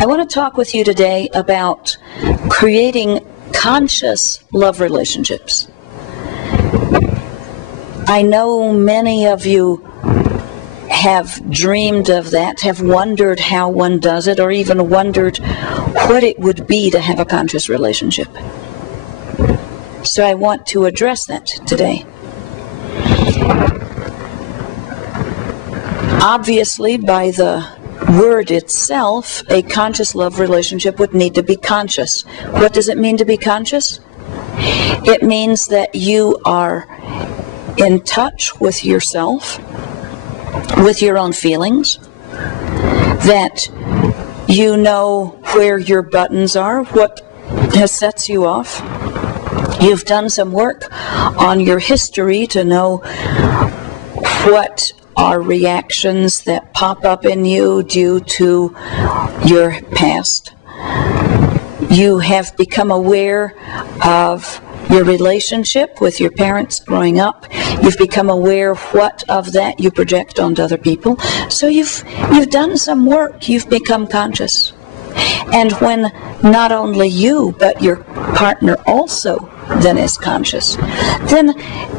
I want to talk with you today about creating conscious love relationships. I know many of you have dreamed of that, have wondered how one does it, or even wondered what it would be to have a conscious relationship. So I want to address that today. Obviously, by the word itself, a conscious love relationship would need to be conscious. What does it mean to be conscious? It means that you are in touch with yourself, with your own feelings, that you know where your buttons are, what sets you off. You've done some work on your history to know what are reactions that pop up in you due to your past. You have become aware of your relationship with your parents growing up. You've become aware what of that you project onto other people. So you've done some work. You've become conscious. And when not only you, but your partner also then is conscious, then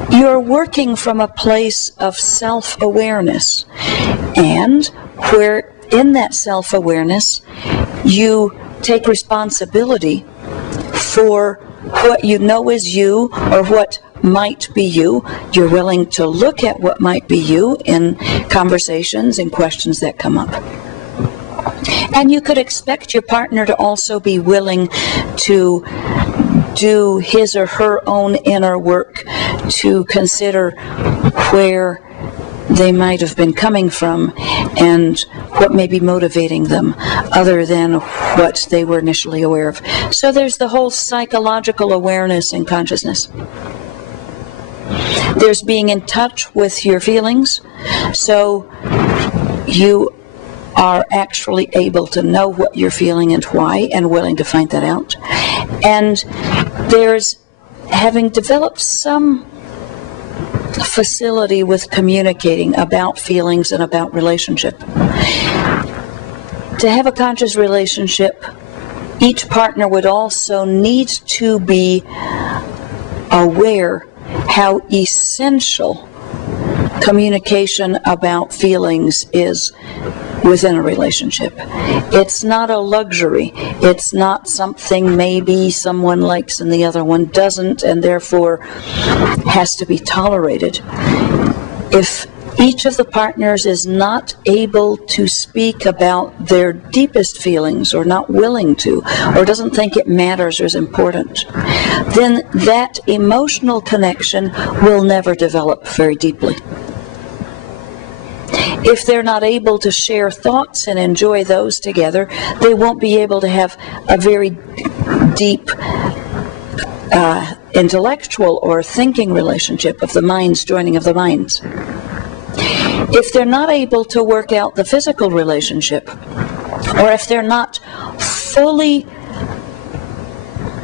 you're working from a place of self-awareness. And where in that self-awareness, you take responsibility for what you know is you or what might be you. You're willing to look at what might be you in conversations and questions that come up. And you could expect your partner to also be willing to do his or her own inner work to consider where they might have been coming from and what may be motivating them other than what they were initially aware of. So there's the whole psychological awareness and consciousness. There's being in touch with your feelings, so you are actually able to know what you're feeling and why, and willing to find that out. And there's having developed some facility with communicating about feelings and about relationship. To have a conscious relationship, each partner would also need to be aware how essential communication about feelings is within a relationship. It's not a luxury. It's not something maybe someone likes and the other one doesn't, and therefore has to be tolerated. If each of the partners is not able to speak about their deepest feelings, or not willing to, or doesn't think it matters or is important, then that emotional connection will never develop very deeply. If they're not able to share thoughts and enjoy those together, they won't be able to have a very deep intellectual or thinking relationship of the minds, joining of the minds. If they're not able to work out the physical relationship, or if they're not fully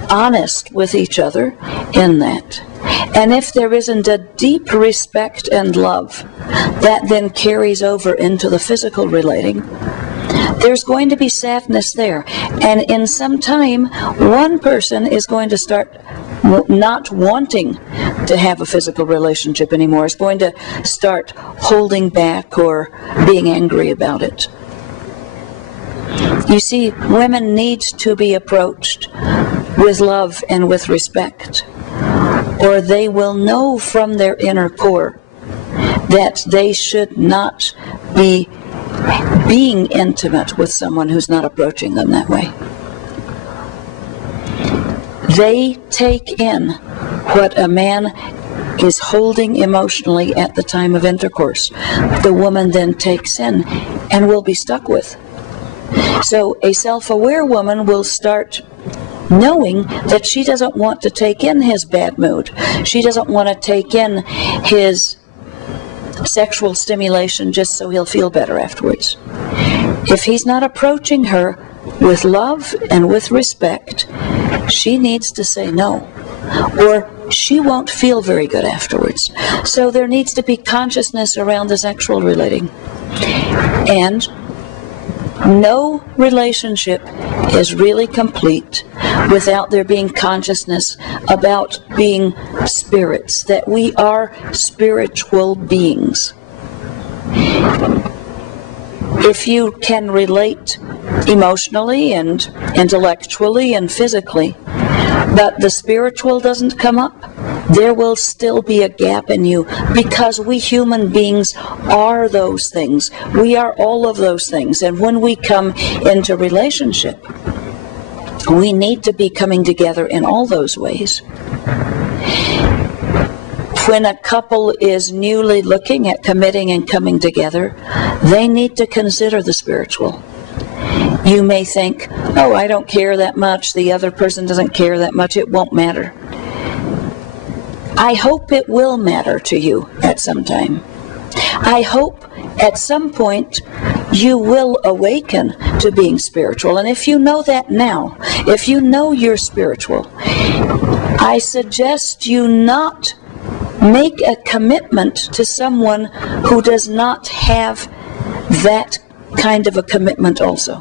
honest with each other in that, and if there isn't a deep respect and love that then carries over into the physical relating, there's going to be sadness there. And in some time, one person is going to start not wanting to have a physical relationship anymore. Is going to start holding back or being angry about it. You see, women need to be approached with love and with respect, or they will know from their inner core that they should not be being intimate with someone who's not approaching them that way. They take in what a man is holding emotionally at the time of intercourse. The woman then takes in and will be stuck with. So a self-aware woman will start knowing that she doesn't want to take in his bad mood. She doesn't want to take in his sexual stimulation just so he'll feel better afterwards. If he's not approaching her with love and with respect, she needs to say no, or she won't feel very good afterwards. So there needs to be consciousness around the sexual relating. And No relationship is really complete without there being consciousness about being spirits, that we are spiritual beings. If you can relate emotionally and intellectually and physically, but the spiritual doesn't come up, there will still be a gap in you, because we human beings are those things. We are all of those things. And when we come into relationship, we need to be coming together in all those ways. When a couple is newly looking at committing and coming together, they need to consider the spiritual. You may think, oh, I don't care that much, the other person doesn't care that much, it won't matter. I hope it will matter to you at some time. I hope at some point you will awaken to being spiritual. And if you know that now, if you know you're spiritual, I suggest you not make a commitment to someone who does not have that kind of a commitment also.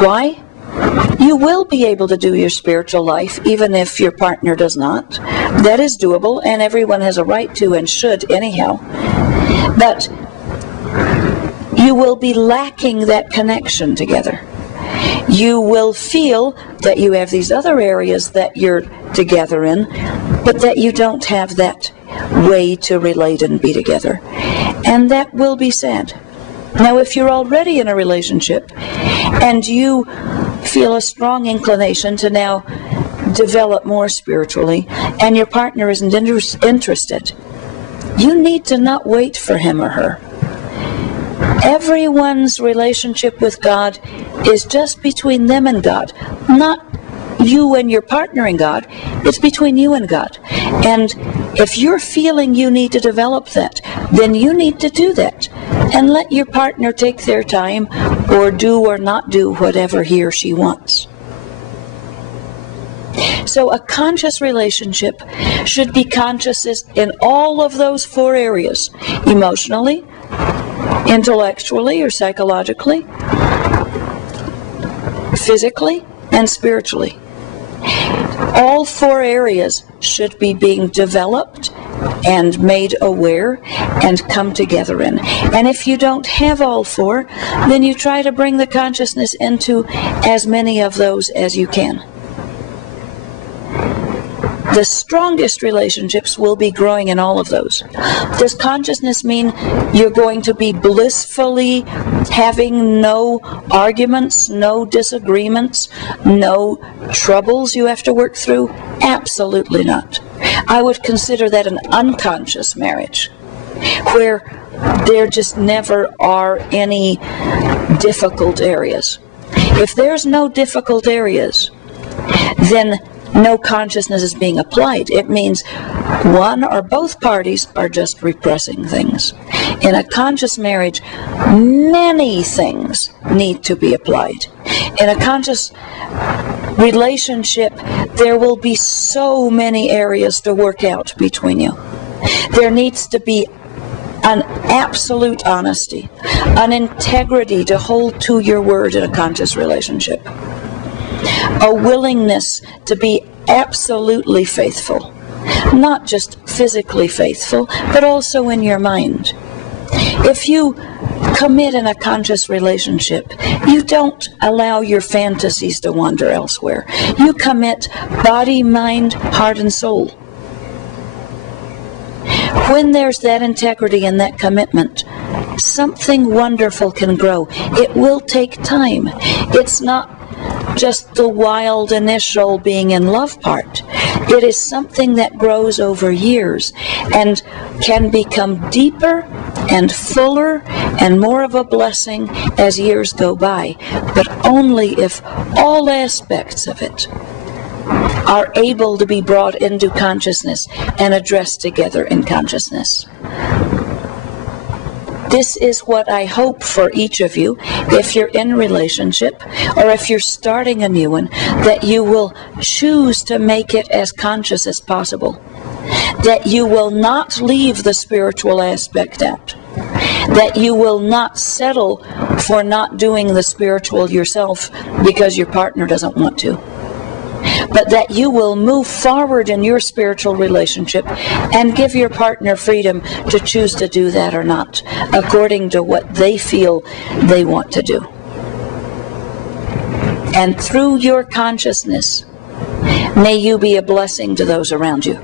Why? You will be able to do your spiritual life even if your partner does not. That is doable, and everyone has a right to and should anyhow. But you will be lacking that connection together. You will feel that you have these other areas that you're together in, but that you don't have that way to relate and be together. And that will be sad. Now, if you're already in a relationship and you feel a strong inclination to now develop more spiritually, and your partner isn't interested, you need to not wait for him or her. Everyone's relationship with God is just between them and God, not you and your partner and God. It's between you and God. And if you're feeling you need to develop that, then you need to do that. And let your partner take their time, or do or not do whatever he or she wants. So a conscious relationship should be conscious in all of those four areas: emotionally, intellectually or psychologically, physically, and spiritually. All four areas should be being developed and made aware and come together in. And if you don't have all four, then you try to bring the consciousness into as many of those as you can. The strongest relationships will be growing in all of those. Does consciousness mean you're going to be blissfully having no arguments, no disagreements, no troubles you have to work through? Absolutely not. I would consider that an unconscious marriage, where there just never are any difficult areas. If there's no difficult areas, then no consciousness is being applied. It means one or both parties are just repressing things. In a conscious marriage, many things need to be applied. In a conscious relationship, there will be so many areas to work out between you. There needs to be an absolute honesty, an integrity to hold to your word in a conscious relationship. A willingness to be absolutely faithful, not just physically faithful, but also in your mind. If you commit in a conscious relationship, you don't allow your fantasies to wander elsewhere. You commit body, mind, heart, and soul. When there's that integrity and that commitment, something wonderful can grow. It will take time. It's not just the wild initial being in love part. It is something that grows over years and can become deeper and fuller and more of a blessing as years go by, but only if all aspects of it are able to be brought into consciousness and addressed together in consciousness. This is what I hope for each of you, if you're in a relationship or if you're starting a new one, that you will choose to make it as conscious as possible, that you will not leave the spiritual aspect out, That you will not settle for not doing the spiritual yourself because your partner doesn't want to. But that you will move forward in your spiritual relationship and give your partner freedom to choose to do that or not, according to what they feel they want to do. And through your consciousness, may you be a blessing to those around you.